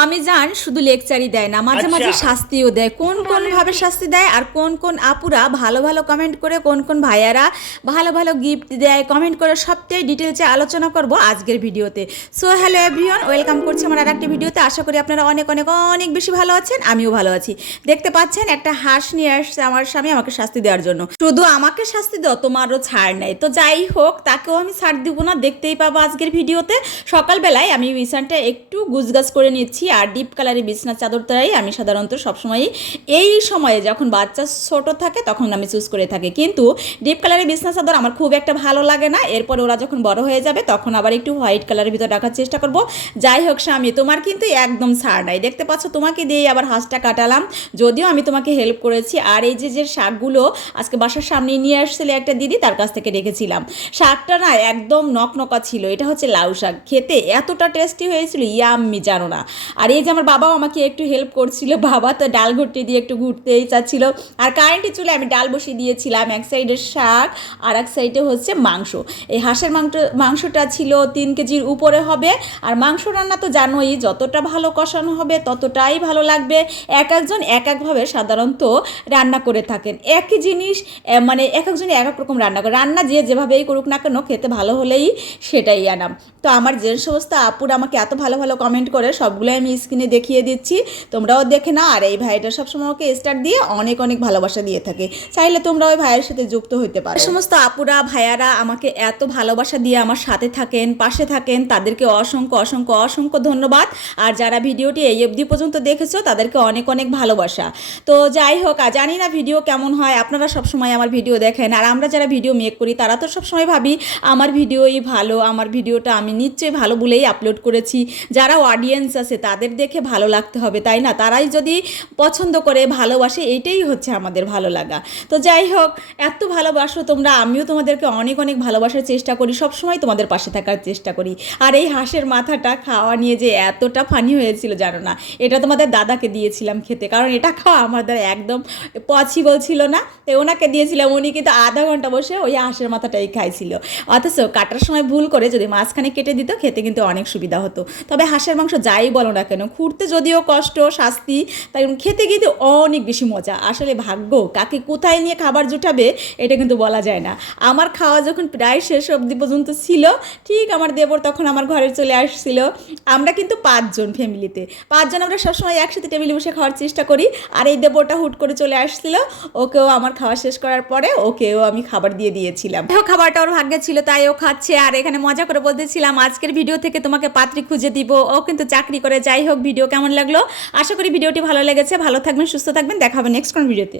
মামি জান শুধু লেকচারই দেয় না, মাঝে মাঝে শাস্তিও দেয়। কোন কোন ভাবে শাস্তি দেয় আর কোন কোন আপুরা ভালো ভালো কমেন্ট করে, কোন কোন ভাইয়ারা ভালো ভালো গিফট দেয় কমেন্ট করে, সবটাই ডিটেলসে আলোচনা করব আজকের ভিডিওতে। সো হ্যালো এভরিওয়ান, ওয়েলকাম করছি আমার আরেকটি ভিডিওতে। আশা করি আপনারা অনেক অনেক অনেক বেশি ভালো আছেন, আমিও ভালো আছি। দেখতে পাচ্ছেন একটা হাঁস নিয়ে আসছে আমার স্বামী আমাকে শাস্তি দেওয়ার জন্য। শুধু আমাকে শাস্তি দাও, তোমারও ছাড় নাই। তো যাই হোক, তাকেও আমি ছাড় দিব না, দেখতেই পাবো আজকের ভিডিওতে। সকালবেলায় আমি বিছানাটা একটু গুছগাছ করে নিচ্ছি, আর ডিপ কালারের বিছানার চাদরটাই আমি সাধারণত সবসময়ই এই সময়ে যখন বাচ্চা ছোট থাকে তখন আমি চুজ করে থাকি। কিন্তু ডিপ কালারের বিছানা চাদর আমার খুব একটা ভালো লাগে না। এরপরে ওরা যখন বড় হয়ে যাবে তখন আবার একটু হোয়াইট কালারের ভিতর রাখার চেষ্টা করব। যাই হোক স্বামী, তোমার কিন্তু একদম ছাড় নাই। দেখতে পাচ্ছ, তোমাকে দিয়ে আবার হাঁসটা কাটালাম, যদিও আমি তোমাকে হেল্প করেছি। আর এই যে শাকগুলো আজকে বাসার সামনে নিয়ে আসছিলে একটা দিদি, তার কাছ থেকে রেখেছিলাম। শাকটা না একদম নকনকা ছিল। এটা হচ্ছে লাউ শাক, খেতে এতটা টেস্টি হয়েছিল, ইয়াম্মি জানো না। আর এই যে আমার বাবাও আমাকে একটু হেল্প করছিল। বাবা তো ডাল ঘুরতে দিয়ে একটু ঘুরতেই চাচ্ছিল। আর কারেন্টের চুলে আমি ডাল বসিয়ে দিয়েছিলাম। এক সাইডে শাক আর এক সাইডে হচ্ছে মাংস। এই হাঁসের মাংসটা ছিল 3 কেজির উপরে হবে। আর মাংস রান্না তো জানোই, যতটা ভালো কষানো হবে ততটাই ভালো লাগবে। এক একজন এক একভাবে সাধারণত রান্না করে থাকেন। একই জিনিস মানে এক একজনে এক এক রকম রান্না করে। রান্না যে যেভাবেই করুক না কেন, খেতে ভালো হলেই সেটাই আনাম। তো আমার যে সমস্ত আপুরা আমাকে এত ভালো ভালো কমেন্ট করে, সবগুলোই আমি স্ক্রিনে দেখিয়ে দিচ্ছি, তোমরাও দেখে না। আর এই ভাইটা সবসময় ওকে স্টার দিয়ে অনেক অনেক ভালোবাসা দিয়ে থাকে। চাইলে তোমরা ওই ভাইয়ের সাথে যুক্ত হতে পারো। সমস্ত আপুরা ভাইয়ারা আমাকে এত ভালোবাসা দিয়ে আমার সাথে থাকেন, পাশে থাকেন, তাদেরকে অসংখ্য অসংখ্য অসংখ্য ধন্যবাদ। আর যারা ভিডিওটি এই অবধি পর্যন্ত দেখেছো তাদেরকে অনেক অনেক ভালোবাসা। তো যাই হোক, জানি না ভিডিও কেমন হয়, আপনারা সবসময় আমার ভিডিও দেখেন। আর আমরা যারা ভিডিও মেক করি তারা তো সবসময় ভাবি আমার ভিডিওই ভালো, আমার ভিডিওটা আমি নিশ্চয়ই ভালো বলেই আপলোড করেছি। যারা অডিয়েন্স আছে তাদের দেখে ভালো লাগতে হবে, তাই না? তারাই যদি পছন্দ করে ভালোবাসে, এইটাই হচ্ছে আমাদের ভালো লাগা। তো যাই হোক, এত ভালোবাসো তোমরা, আমিও তোমাদেরকে অনেক অনেক ভালোবাসার চেষ্টা করি, সবসময় তোমাদের পাশে থাকার চেষ্টা করি। আর এই হাঁসের মাথাটা খাওয়া নিয়ে যে এতটা ফানি হয়েছিল জানো না, এটা তোমাদের দাদাকে দিয়েছিলাম খেতে, কারণ এটা খাওয়া আমার দ্বারা একদম পসিবল ছিল না। তো ওনাকে দিয়েছিলাম, উনি কিন্তু আধা ঘন্টা বসে ওই হাঁসের মাথাটাই খাইছিল। অথচ কাটার সময় ভুল করে যদি মাঝখানে কেটে দিত, খেতে কিন্তু অনেক সুবিধা হতো। তবে হাঁসের মাংস যাই বলো না কেন, খুঁড়তে যদিও কষ্ট শাস্তি, তাই খেতে কিন্তু অনেক বেশি মজা। আসলে ভাগ্য কাকে কোথায় নিয়ে খাবার জুটাবে এটা কিন্তু বলা যায় না। আমার খাওয়া যখন প্রায় শেষ অবধি পর্যন্ত ছিল, ঠিক আমার দেবর তখন আমার ঘরে চলে আসছিল। আমরা কিন্তু 5 জন ফ্যামিলিতে, 5 জন আমরা সবসময় একসাথে টেবিলে বসে খাওয়ার চেষ্টা করি। আর এই দেবরটা হুট করে চলে আসছিল, ওকেও আমার খাওয়া শেষ করার পরে ওকেও আমি খাবার দিয়ে দিয়েছিলাম। খাবারটা ওর ভাগ্যে ছিল তাই ও খাচ্ছে। আর এখানে মজা করে বলতেছিলাম আজকের ভিডিও থেকে তোমাকে পাত্রী খুঁজে দিব, ও কিন্তু চাকরি করে। যাই হোক, ভিডিও কেমন লাগলো? আশা করি ভিডিওটি ভালো লেগেছে। ভালো থাকবেন, সুস্থ থাকবেন, দেখা হবে নেক্সট কোন ভিডিওতে।